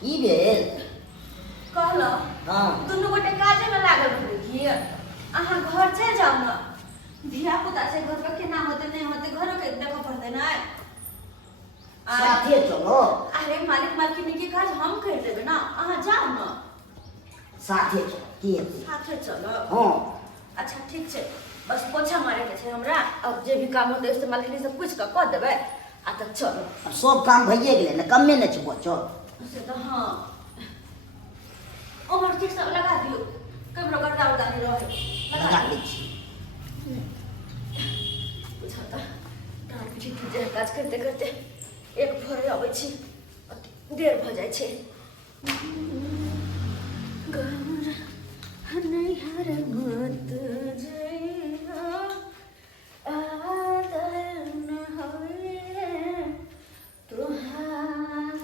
की भेल कहलो हाँ दुनू गोटे काजे में लागल रहिए अहाँ घर चल जाओ ना धिया पुता से घर पे केना होते नहीं होते घरों के देखो पड़ते ना साथे चलो अरे मालिक मालकिन के काज हम कर देबे ना अहाँ जाओ ना साथे चलो की हेतै? साथे चलो हाँ अच्छा ठीक है बस पोछा मारे के छै हमरा अब जे भी काम होते से मालिक से पूछ के कह देबे आ तब चलो अब सब काम भइए गेलै ने कमे ने छै बचल से तो हाँ उमर ठीक सब लगा दियो कब गर्दा उर्दा नहीं रहे लगा दै छी बुझाता डाल पीछे की जे काज करते करते एक भोरे अबै छी देर भ जाइ छै गौर हनहर मत जइहा आदर न होए तोहार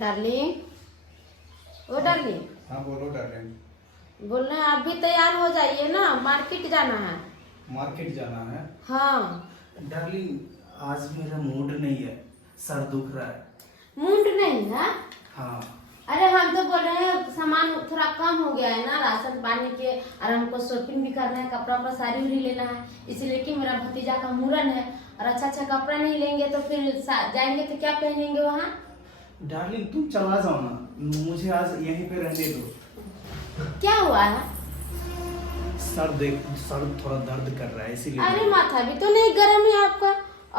डार्लिंग ओ डार्लिंग हाँ बोलो डार्लिंग। बोल रहे हैं आप भी तैयार हो जाइए ना मार्केट जाना है। मार्केट जाना है हाँ डार्लिंग। आज मेरा मूड नहीं है, सर दुख रहा है। मूड नहीं है। हाँ अरे हम तो बोल रहे हैं सामान थोड़ा कम हो गया है ना राशन पानी के और हमको शॉपिंग भी करना है कपड़ा वपड़ा साड़ी उड़ी लेना है इसलिए कि मेरा भतीजा का मुरन है और अच्छा अच्छा कपड़ा नहीं लेंगे तो फिर जाएंगे तो क्या पहनेंगे वहाँ। डार्लिंग तुम चला जाओ ना, मुझे आज यहीं पे रहने दो। क्या हुआ है। सर थोड़ा दर्द कर रहा है इसीलिए। अरे माथा भी तो नहीं गर्म है आपका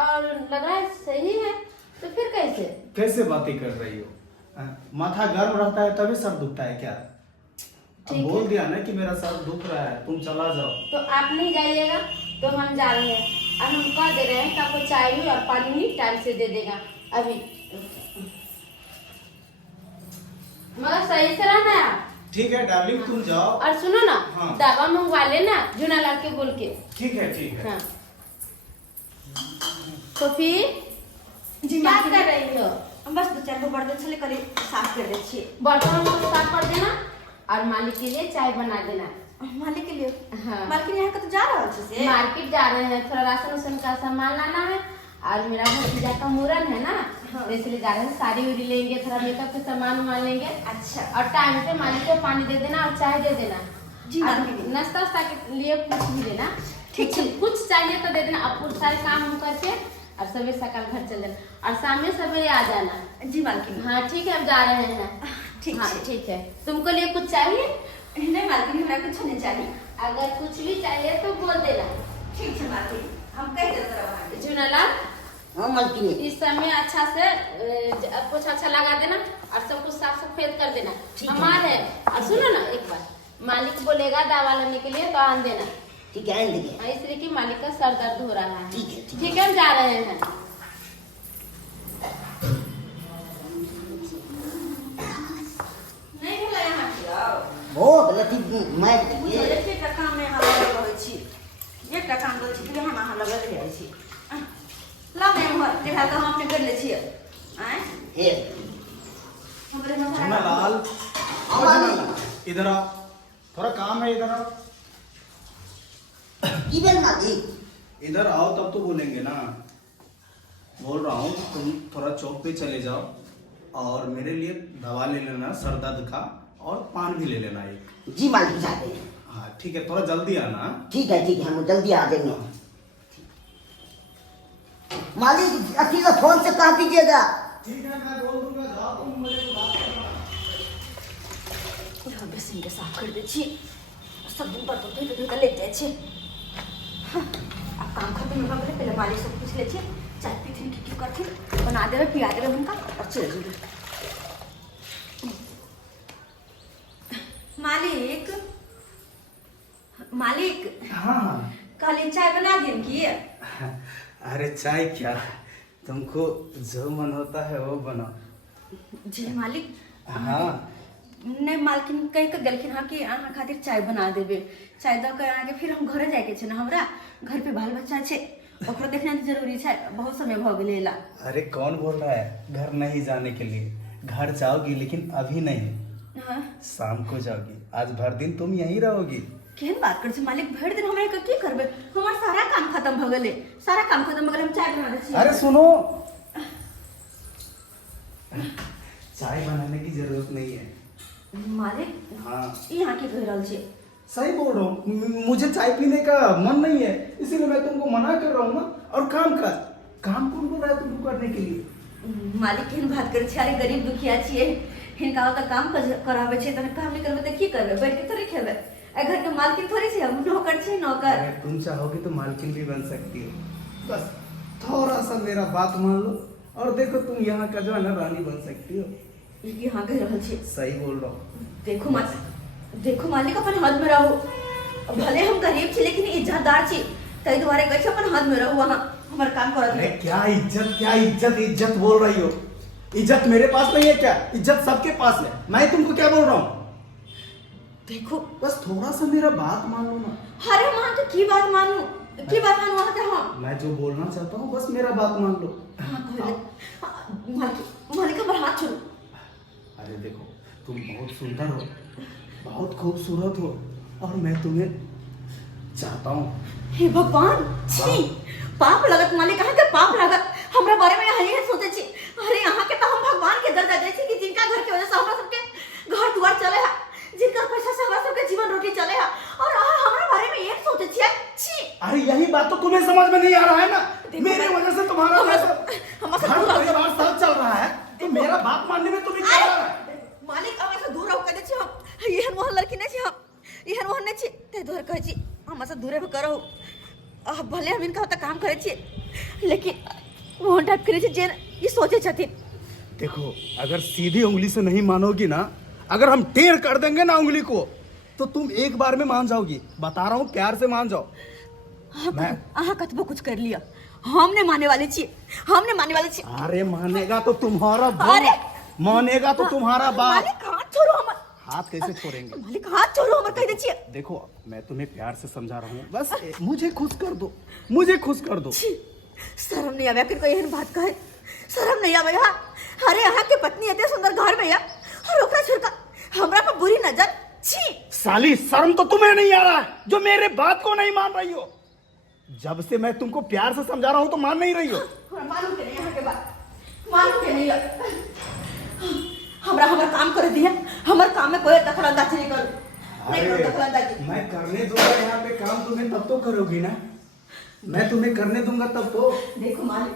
और लग रहा है सही है तो फिर कैसे कैसे बातें कर रही हो? हाँ? माथा गर्म रहता है तभी सर दुखता है क्या? अब बोल दिया ना कि मेरा सर दुख रहा है, तुम चला जाओ। तो आप नहीं जाइएगा तो हम जा रहे हैं और हम कह दे रहे हैं कि आपको चाय और पानी नहीं टाइम से दे देगा अभी मगर सही से रहना है आप। ठीक है डार्लिंग तुम जाओ। और सुनो ना हाँ। दवा मंगवा लेना जूनालाल के बोल के। ठीक है ठीक है। हाँ तो फिर जी क्या मालिक कर रही हो। हम बस दो चार गो बर्तन छले करे साफ कर दे छी बर्तन को साफ कर देना और मालिक के लिए चाय बना देना। मालिक के लिए हाँ मालिक यहाँ का तो जा रहा है से मार्केट जा रहे हैं थोड़ा राशन उसन का सामान लाना है और मेरा भतीजा का मुरन है ना हाँ। तो इसलिए जा रहे हैं साड़ी उड़ी लेंगे थोड़ा मेकअप के सामान वामान लेंगे अच्छा और टाइम से मालिक को पानी दे देना और चाय दे देना जी और मालिक। नाश्ता वास्ता के लिए कुछ भी देना ठीक है। कुछ चाहिए तो दे देना अब सारे काम हम करके और सवेरे सकाल घर चल जाना और शाम में सवेरे आ जाना। जी मालकिन हाँ ठीक है हम जा रहे हैं। ठीक हाँ है ठीक है तुमको लिए कुछ चाहिए नहीं मालकिन हमरा कुछ नहीं चाहिए अगर कुछ भी चाहिए तो बोल देना। ठीक है मालकिन हम कह देते रहो जूनालाल हाँ मलकिनी इस समय अच्छा से कुछ अच्छा लगा देना और सब कुछ साफ सफेद कर देना ठीक है। हमारे और सुनो ना एक बार मालिक बोलेगा दवा लेने के लिए तो आन देना ठीक है आइन देंगे इसलिए कि मालिक का सर दर्द हो रहा है। ठीक है, ठीक है। ठीक है हम जा रहे हैं। नहीं होला यहाँ की आओ बहुत लती मारि दिए एक काम में यहाँ लगल रहै छी एक काम करै छी कि हम अहाँ लगल रहै छी ला मैं घर देखा तो हम अपने कर ले छी आए हे हमरे में जूनालाल इधर आओ, थोड़ा काम है, इधर आओ। की भेल मालिक इधर आओ तब तो बोलेंगे ना। बोल रहा हूँ तुम थोड़ा चौक पे चले जाओ और मेरे लिए दवा ले लेना सर दर्द का और पान भी ले लेना एक। जी मालिक जाते हैं हाँ ठीक है, थोड़ा जल्दी आना। ठीक है हम जल्दी आ जाएंगे मालिक अखिल फोन से कह दीजिएगा। ठीक है मैं बोल दूंगा, जाओ तुम मुझे बात करना। यहाँ बेसिन के साफ कर दे छी सब दिन पर तो धोई के ले जाए छी अब काम खत्म हो गए पहले मालिक से पूछ ले छी चाय पीथिन की करथिन बना देवे पिया देवे उनका और चल जेबे मालिक मालिक हाँ हाँ। काली चाय बना दिन की अरे चाय क्या, तुमको जो मन होता है वो बनाओ। जी मालिक हाँ नहीं मालकिन कह के गलखिन हाँ कि अहाँ खातिर चाय बना देबे चाय दऽ के आगे फिर हम घरे जाके छै ना हमरा घर पे बाल बच्चा छै ओकरो देखना तो जरूरी है बहुत समय भ गेलै ला। अरे कौन बोल रहा है घर नहीं जाने के लिए? घर जाओगी लेकिन अभी नहीं, हाँ शाम को जाओगी। आज भर दिन तुम यहीं रहोगी। केहन बात कर मालिक भर दिन हमरा के की करबे हमार सारा काम खत्म भ गेलै सारा काम खत्म भ गेलै हम चाय बना दै छी। अरे सुनो चाय बनाने की जरूरत नहीं है। मालिक हाँ यहाँ की कह रहल छी। सही बोल रहा हूँ, मुझे चाय पीने का मन नहीं है, इसीलिए मैं तुमको मना कर रहा हूँ ना। और काम कौन बोल रहा है तुमको करने के लिए? मालिक केहन बात करे छै, अरे गरीब दुखिया छियै, हिनका ओतऽ काम कराबै छै, तहन काम नहीं करबै तऽ की करबै, बैठ के थोड़ी खेबै। घर के मालकिन थोड़ी छी हम, नौकर छी नौकर। अगर तुम चाहोगी तो मालकिन भी बन सकती हो, बस थोड़ा सा मेरा बात मान लो और देखो तुम यहाँ का जो है ना रानी बन सकती हो। यहाँ कह रहल छी। सही बोल रहा हूँ। देखो मालिक अपन हद में रहू, भले हम गरीब छी लेकिन इज्जतदार छी, ताहि दुआरे कहै छी अपन हद में रहू, वहाँ हमर काम करत। अरे क्या इज्जत बोल रही हो? इज्जत मेरे पास नहीं है क्या? इज्जत सबके पास है। मैं तुमको क्या बोल रहा हूँ? देखो बस थोड़ा सा मेरा बात मान लो ना। अरे वहाँ तो की बात मानू वहाँ के। हाँ मैं जो बोलना चाहता हूँ बस मेरा बात मान लो। मालिक हमारा हाथ छोड़ो। अरे देखो तुम बहुत सुंदर हो, बहुत खूबसूरत हो और मैं तुम्हें चाहता हूँ। हे भगवान, छी पाप लगत मालिक, कहाँ के पाप लगत हमरा बारे में यही सोचे छी। अरे यहाँ के तो हम भगवान के दर्जा दे छी कि जिनका घर के वजह से हमरा सबके घर द्वार चले है, जिनका पैसा से हमरा सबके जीवन रोटी चले है, और हमरा बारे में ये सोचे छी। छी अरे यही बात तो तुम्हें समझ में नहीं आ रहा है ना। मेरे वजह से तुम्हारा घर परिवार सब चल रहा है, तो मेरा बात मानने में तुम्हें क्या रहा है? मालिक अब ऐसे दूर रहो कहते छी हम, यहन मोहन लड़की नहीं छी हम, यहन मोहन नहीं छी, ते दूर कहे छी हम ऐसे दूरे करो। भले हम इनका होता काम करे छी लेकिन वो टाइप करे छी जे ये सोचे छथिन। देखो अगर सीधी उंगली से नहीं मानोगी ना, अगर हम टेढ़ कर देंगे ना उंगली को, तो तुम एक बार में मान जाओगी। बता रहा हूँ, प्यार से मान जाओ। मैं कतबो कुछ कर लिया, हमने मानने वाले छी, हमने मानने वाले छी। अरे मानेगा तो तुम्हारा बाप, मानेगा तो तुम्हारा बाप। मालिक हाथ छोड़ो हमर। हाथ कैसे छोड़ेंगे? मालिक हाथ छोड़ो हमर, कह दे छी। देखो मैं तुम्हें प्यार से समझा रहा हूँ, बस मुझे खुश कर दो, मुझे खुश कर दो। शर्म नहीं आवे कि कोई एहन बात कहे, शर्म नहीं आवे। हाँ अरे यहाँ के पत्नी इतने सुंदर घर में या और ओकरा छोड़कर हमरा पर बुरी नजर। छी साली, शर्म तो तुम्हें नहीं आ रहा है जो मेरे बात को नहीं मान रही हो? जब से मैं तुमको प्यार से समझा रहा हूँ तो मान नहीं रही हो। मालूम के नहीं यहाँ के बात, मालूम के नहीं। हमरा हमर काम कर दिया, हमर काम में कोई दखलंदाजी नहीं करो, नहीं करो दखलंदाजी। मैं करने दूंगा यहाँ पे काम, तुम्हें तब तो करोगी ना। मैं तुम्हें करने दूंगा तब तो। देखो मालिक,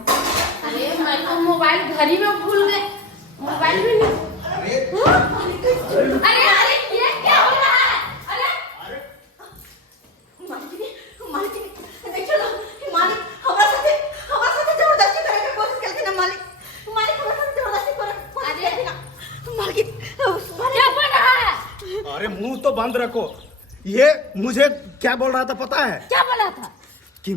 अरे मैं तो मोबाइल घर ही में भूल गए, मोबाइल भी नहीं। अरे अरे ये क्या हो रहा है? अरे मालिक देखो ना, मालिक हमरा साथे जबरदस्ती करे के कोशिश करके ना। मालिक हमरा साथे जबरदस्ती करे। अरे मालिक क्या बन रहा है? अरे मुंह तो बंद रखो। ये मुझे क्या बोल रहा था पता है? क्या बोला था? कि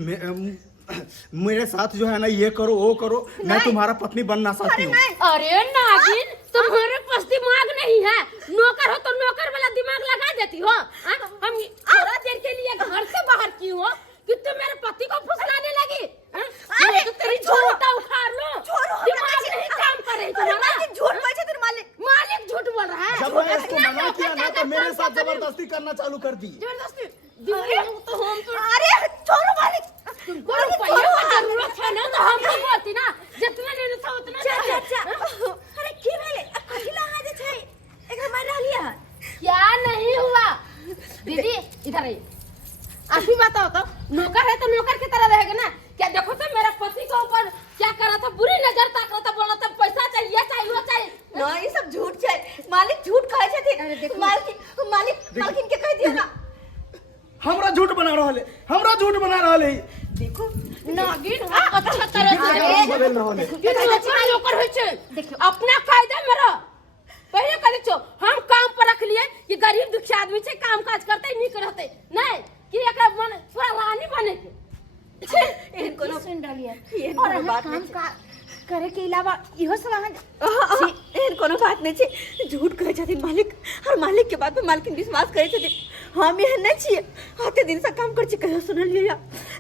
मेरे साथ जो है ना ये करो वो करो, मैं तुम्हारा पत्नी बनना चाहती हूँ। अरे नागिन, तुम्हारे पास दिमाग नहीं है? नौकर हो तो नौकर वाला दिमाग लगा देती हो। हम थोड़ा देर के लिए घर से बाहर की हो कि तुम मेरे पति को फुसलाने लगी। अरे तो तेरी झोटा उखाड़ लो, दिमाग नहीं काम करे तुम्हारा। झूठ बोल छे तेरे मालिक झूठ बोल रहा है। जब मैं इसको मना किया ना तो मेरे साथ जबरदस्ती करना चालू कर दी। जबरदस्ती दिमाग तो हम तो। अरे छोड़ो मालिक, तुमको रुपये की जरूरत है ना तो हम तो बोलती ना, जितना लेना था उतना। अरे की भेले अकेला आ जे छै, एकरा मार रहलिया। क्या नहीं हुआ दीदी, इधर आइए। आप ही बताओ तो, नौकर है तो नौकर की तरह रहेगा ना? क्या देखो तो मेरा पति के ऊपर क्या कर रहा था, बुरी नजर ताक रहा था, बोल रहा था पैसा चाहिए चाहिए वो चाहिए। ना ये सब झूठ छै, मालिक झूठ कहे छथिन। मालिकिन के कह दिया ना, हमरा झूठ बना रहा है, हमरा झूठ बना रहा है। देखो नागिन अच्छा तरह से बदल रहा है। ये नौकर होय छै, देखो अपना कायदा में रह। पहले कह छो हम काम पर रख लिए कि गरीब दुखिया आदमी छै, काम काज करते नहीं करते नहीं कि एकरा मन पूरा रानी बने के। एहन कोनो सुन डालिए एहन और कोनो बात काम नहीं का करे के अलावा इहो सब एहन कोनो बात नहीं छै। झूठ कहे छथिन मालिक, और मालिक के बात पे मालकिन विश्वास करे छथिन। हम एहन नहीं छिए, आते दिन से काम कर छी, कहियो सुनलिए,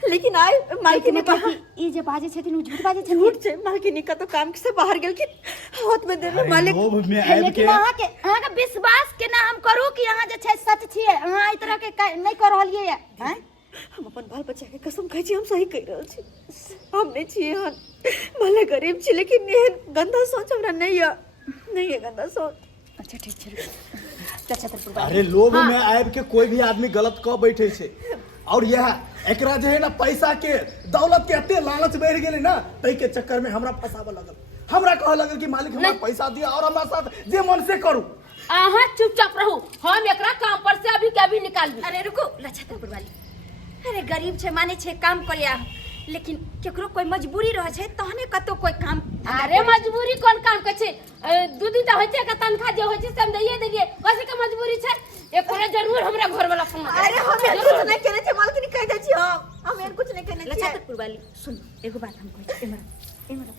लेकिन आइ मालकिन ने कहा ई जे बाजे छथिन उ झूठ बाजे छथिन। झूठ छै। मालकिन का तो काम से बाहर गेलखिन, हाथ में देले मालिक। लोभ में आबि के अहाँ के विश्वास के ना हम करू कि अहाँ जे छै सच छिए, अहाँ ई तरह के नहीं कर रहलिए हैं। हम अपन बाल बच्चा के कसम खाई छी, हम सही कह रहल छी। हम नहीं छिए हन, भले गरीब छी लेकिन एहन गंदा सोच हमरा नहीं है। नहीं है गंदा सोच। अच्छा ठीक है चाचा तरपुर वाली। अरे लोभ में आब के कोई भी आदमी गलत कह बैठे छे। और यह एकरा जे है ना पैसा के दौलत के एते लालच बढ़ गेले ना, तई के चक्कर में हमरा फसाबे लगल। हमरा कह लगल कि मालिक हमरा पैसा दिया और हमरा साथ जे मन से करू। आहा चुपचाप रहू, हम एकरा काम पर से अभी कभी निकाल। अरे रुको लच्छा तरपुर वाली, अरे गरीब छे माने छे काम करिया, लेकिन केकरो कोई मजबूरी रह छे तहने कतो कोई काम। अरे मजबूरी कोन काम के छे? दू दिन त होते का तनखा जे होय छे से हम दैये देलिए, वैसे के मजबूरी छे एक कोना जरूर हमरा घर वाला फोन। अरे हम कुछ नहीं करे छे, मालकिन कह दे छी हम कुछ नहीं करने छे। लच्छा तरपुर वाली सुन एगो बात हम कहै छी, एमरा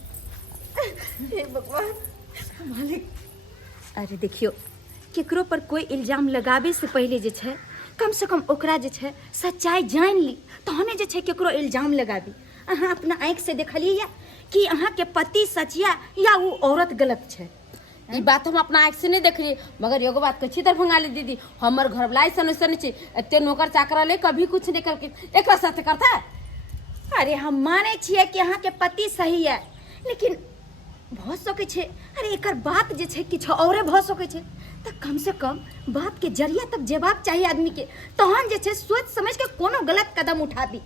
हे भगवान मालिक। अरे देखियो केकरो पर कोई इल्जाम लगाबे से पहले जे छे कम से कम ओकरा जे छे सच्चाई जान ली तहने जे छे केकरो इल्जाम लगाबी। अहाँ अपना आँख से देखलिए या कि अहाँ के पति सचिया या वो औरत गलत छे? ई बात हम अपना आँख से नहीं देखलिए, मगर एगो बात कह छी दरभंगा ले दीदी, हमर घर वाला ऐसा नहीं छे एते नौकर चाकर ले कभी कुछ नहीं करके एकरा साथ करता है। अरे हम माने छिए कि अहाँ के पति सही है, लेकिन भ सके छे अरे एकर बात जे छे किछ औरे भ सके छे, त कम से कम बात के जरिया तक जवाब चाहिए आदमी के, तहन जे छे सोच समझ के कोनो गलत कदम उठाबी।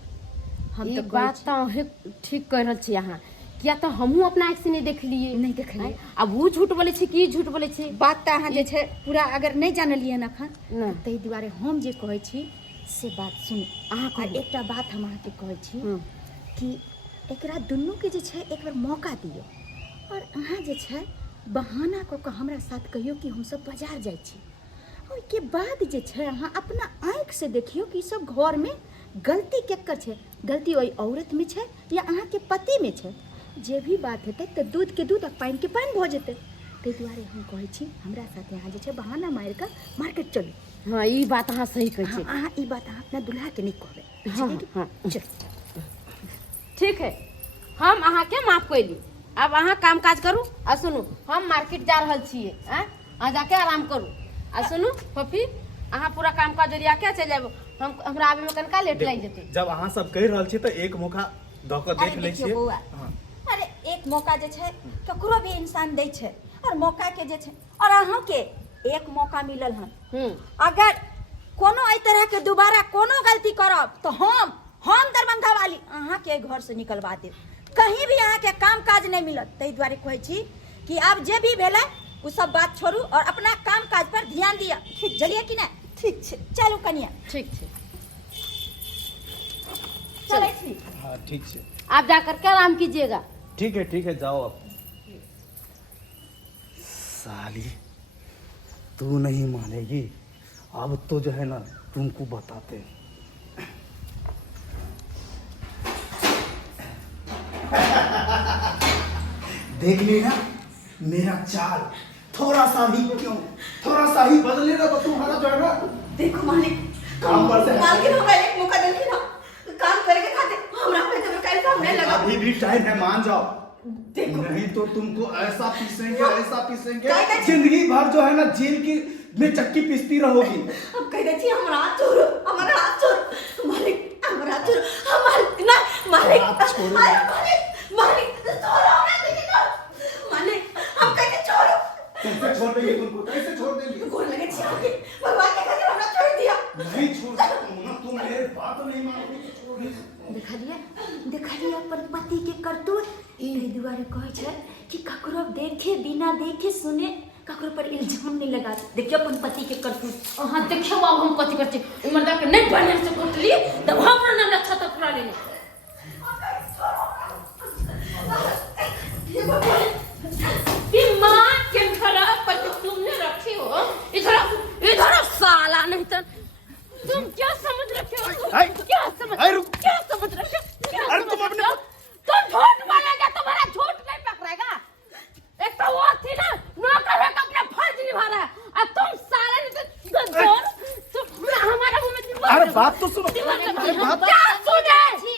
हम ई तो बात तो ठीक कह रहल छी अहाँ, किया तो हमहू अपना आँख से नहीं देखलिए। नहीं देखलिए। अब वो झूठ बोले छी कि झूठ बोले छी? बात त अहाँ जे छे पूरा अगर नहीं जानलिए न अखन नहीं। तै दुआरे हम जे कहै छी से बात सुन। अहाँ आ कहू। एकटा बात हम अहाँ के कहै छी कि एकरा दुनू के जे छे एक बार मौका दियो, और अहाँ जे छे बहाना क के हमरा साथ कहियो कि हम सब बाजार जाय छी, और के बाद जे छे अहाँ अपना आँख से देखियो कि सब घर में गलती केकर छे, गलती ओई औरत में छे या अहाँ के पति में छे। जे भी बात हेतै त दूध के दूध आ पानी के पानी भ जेतै। तै दुआरे हम कहै छी हमरा साथ अहाँ जे छे बहाना मार के मार्केट चलू। हाँ ई बात अहाँ सही कहै छी। अहाँ ई बात अहाँ अपना दुल्हा के नहीं कहबै। हाँ, हाँ। चल ठीक है, हम अहाँ के माफ कैली। अब अहाँ काम काज करू आ सुनू हम मार्केट जा रहल छिए, अहाँ जाके आराम करू। आ सुनू पपी अहाँ पूरा काम काज जरिया के चल जाबो, हम हमरा आबे में कनका लेट लागि जेतै। जब अहाँ सब कह रहल छी त एक मौका द के देख ले देखियो छी। बौआ, अरे एक मौका जे छे ककरो भी इंसान दै छे, और मौका के जे छे और अहाँ के एक मौका मिलल हन। अगर कोनो एहि तरह के दोबारा कोनो गलती करब तो हम दरभंगा वाली अहाँ के घर से निकलवा देब, कहीं भी अहाँ के काम काज नहीं मिलत। तै द्वारे कहै छी कि अब जे भी भेलै उ सब बात छोड़ू और अपना काम काज पर ध्यान दिया। ठीक चलिए कि नहीं? ठीक छे, चलू कनिया। ठीक है, चलै छी। हाँ ठीक है, आप जाकर के आराम कीजिएगा। ठीक है जाओ अब। साली तू नहीं मानेगी, अब तो जो है ना तुमको बताते हैं। देख लेना मेरा चाल, थोड़ा सा भी क्यों, थोड़ा सा ही बदलेगा तो तुम्हारा जो है ना देखो मालिक, काम पर से मालकिन हमरा एक मौका देलखिन ना काम करके खाते, हमरा पे तो काहे काम नहीं लगा। अभी भी टाइम है, मान जाओ। देखो नहीं तो तुमको ऐसा पीसेंगे, ऐसा पीसेंगे, काय काय? जिंदगी भर जो है ना जेल की में चक्की पीसती रहोगी। अब कह दे छी हमरा हाथ छोड़ो, हमरा हाथ छोड़ मालिक, हमरा हाथ छोड़, हम मालिक ना मालिक, हाथ छोड़ो। मालिक छोड़ो हमरा देखो मालिक, हम कैसे छोड़ो? कैसे छोड़ देंगे तुमको, कैसे छोड़ देंगे? गोर लगे छी आगे, भगवान के खातिर हमरा छोड़ दिया। नहीं छोड़ सकता हूँ ना, तुम मेरे बात नहीं मानोगे तो छोड़ नहीं सकता। देखलिए अपन पति के करतूत। एहि दुआरे कहै छै कि ककरो देखे बिना देखे सुने ककरो पर इल्जाम नहीं लगा। देखियो अपन पति के करतूत। हाँ देखियो अब हम कथी करते, उमर दा के नहीं बढ़िया से कुटली तब हमरा नाम अच्छा तक पूरा लेने। माँ के घर पर तुमने रखी हो, इधर साला नहीं तो तुम क्या समझ रखे हो? क्या समझ रखे हो? अरे तुम अपने तुम झूठ बोलेगा, तुम्हारा झूठ नहीं पकड़ेगा। एक तो वो थी ना नौकर है, अपना फर्ज निभा रहा है, और तुम साले ने तो तुम हमारा मुंह में दिमाग। अरे बात तो सुनो। क्या सुने?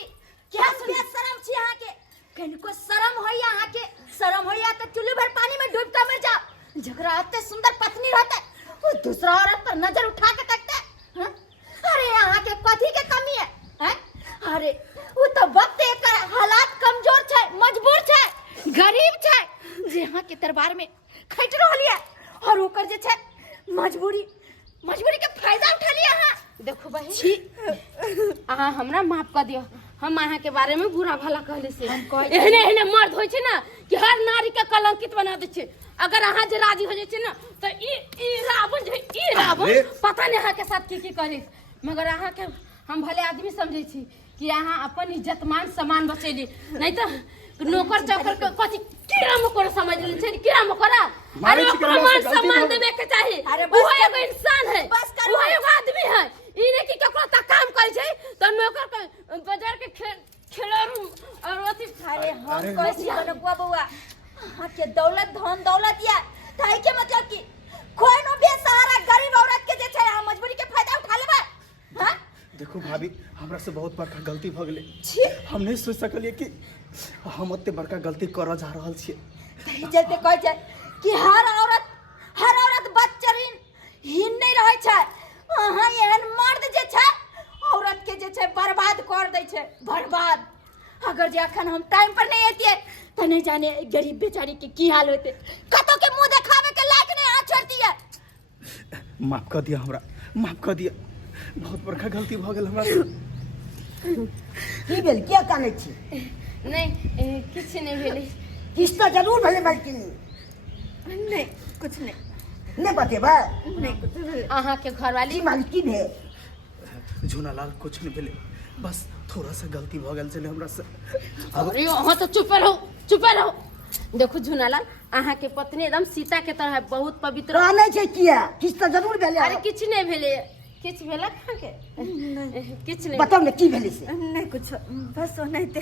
क्या सुने? शर्म छी अहाँ के? कनको शर्म होइया अहाँ के? शर्म होइया तो चुल्लू भर पानी में डूबता मर जाओ। झगड़ा इतने सुंदर पत्नी रहते वो दूसरा औरत पर नजर उठा के देखते हैं? अरे यहाँ के कथी के कमी है, हैं? अरे वो तो वक्त एक हालात कमजोर छे, मजबूर छे, गरीब छे, जे यहाँ के दरबार में खट रहल है और ओकर जे छै मजबूरी के फायदा उठा लिया हां। देखो बहिन अहाँ हमरा माफ कर दियो, हम अहाँ के बारे में बुरा भला कहले से। एहने एहने मर्द होय छै ना कि हर नारी के कलंकित बना दे छै। अगर अहाँ जे राजी हो जाय छै ना तो ई रावण जे ई रावण पता नहीं अहाँ के साथ की करे, मगर अहाँ के हम भले आदमी समझे छी कि अहाँ अपन इज्जत मान सम्मान बचेली, नहीं तो नौकर चाकर के कथि कीड़ा मकोड़ा समझ ले छै। कीड़ा मकोड़ा अरे मान सम्मान देवे के चाहिए। वो एगो इंसान है, वो एगो आदमी है। ई ने कि ककरो तक काम करे छै तो नौकर के बाजार के खेलरू और अथि। अरे हम कैसी बनबुआ बउआ हां के दौलत धन दौलत या ताई के मतलब कि कोई नो बेसहारा गरीब औरत के जे छै हम मजबूरी के फायदा उठा लेबे। हां देखो भाभी हमरा से बहुत बड़का गलती भ गेलै। छी हम नहीं सोच सकलिए कि हम ओते बड़का गलती कर जा रहल छियै। ताई जते कहै छै कि हर औरत बदचरिन हीन नहीं रहै छै। अहाँ एहन मर्द जे छै औरत के जे छै बर्बाद कर दै छै, बर्बाद। अगर जे अखन हम टाइम पर नहीं एतिए तो नहीं जाने गरीब बेचारी के की हाल होते, कतो के मुंह देखावे के लायक नहीं आ छोड़ती है। माफ कर दिया हमरा, माफ कर दिया, बहुत बड़का गलती भ गेल हमरा से। की भेल क्या काने छी? नहीं किछ नहीं भेले। किछ तो जरूर भेले बल्कि नहीं कुछ नहीं नहीं बतेबा। नहीं कुछ भेल। अहाँ के घरवाली की मालिक की भेल? झूनालाल कुछ नहीं भेले, बस थोड़ा सा गलती भ गेल छले हमरा से। अरे अहाँ तो चुप रहो। देखो झूनालाल अहाँ के पत्नी एकदम सीता के तरह है, बहुत पवित्र। काने छै किया? किछ तो जरूर भेले। अरे किछ नहीं भेले, किछ भेला कहाँ के किछ नहीं। बताओ ने की भेले से? नहीं कुछ, बस नहीं ते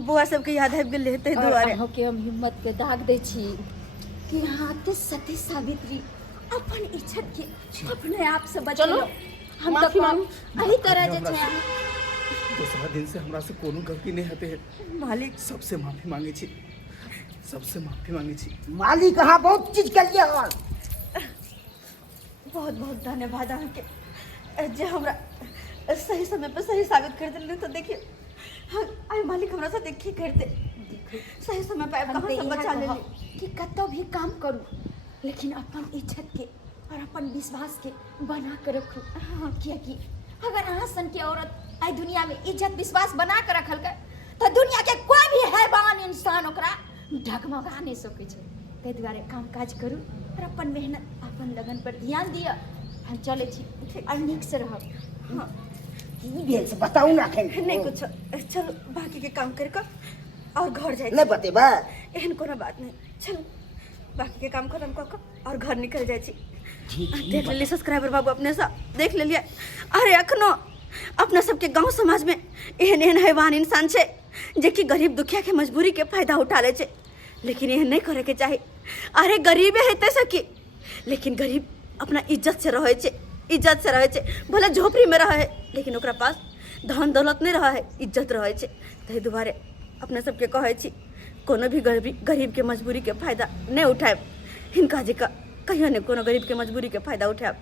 बुआ सबके याद आबि गेल हेतै दुआरे। अहाँ के हम हिम्मत के दाग दै छी कि यहाँ के सती सावित्री अपन इज्जत के अपने आप से बचलो। हम माफी तो मांगू। एही तरह जे छै दूसरा दिन से हमरा से कोनो गलती नहीं हते है। मालिक सबसे माफी मांगे छी, सबसे माफी मांगे छी। मालिक कहाँ बहुत चीज कर लिया और बहुत बहुत धन्यवाद अहाँ के जे हमरा सही समय पर सही साबित कर दिले। तो देखिए आई मालिक हमरा से देखी करते सही समय पर हम कहां से बचा लेली कि कतो भी काम करू लेकिन अपन इज्जत के और अपन विश्वास के बना के रखू। क्योंकि अगर अहाँ सन के औरत आई दुनिया में इज्जत विश्वास बना के रखल के तो दुनिया के कोई भी हैवान इंसान ओकरा ढकमगा नहीं सकै छै। तै दुआरे काम काज करू और अपन मेहनत अपन लगन पर ध्यान दिया। हम चले छी और नीक से रहब। हाँ की भेल से बताऊ ना। नहीं कुछ, चलो बाकी के काम करके और घर जाए। नहीं बतेबा। एहन कोनो बात नहीं, चलो बाकी के काम खत्म कऽ के और घर निकल जाए छी। देख लेलिए सब्सक्राइबर बाबू अपने से देख लेलिए। अरे अखनो अपना सबके गांव समाज में एहन एहन हैवान इंसान छै जे कि गरीब दुखिया के मजबूरी के फायदा उठा ले छै, लेकिन एहन नहीं करे के चाही। अरे गरीबे हेते सकी लेकिन गरीब अपना इज्जत से रहे छै, इज्जत से रहे छै। भले झोपड़ी में रहे लेकिन ओकरा पास धन दौलत नहीं रहे, इज्जत रहे छै। ताहि दुआरे अपने सबके कहै छी कोनो भी गरीब के मजबूरी के फायदा नहीं उठाए। हिनका जे कहियो ने कोनो गरीब के मजबूरी के फायदा उठाए।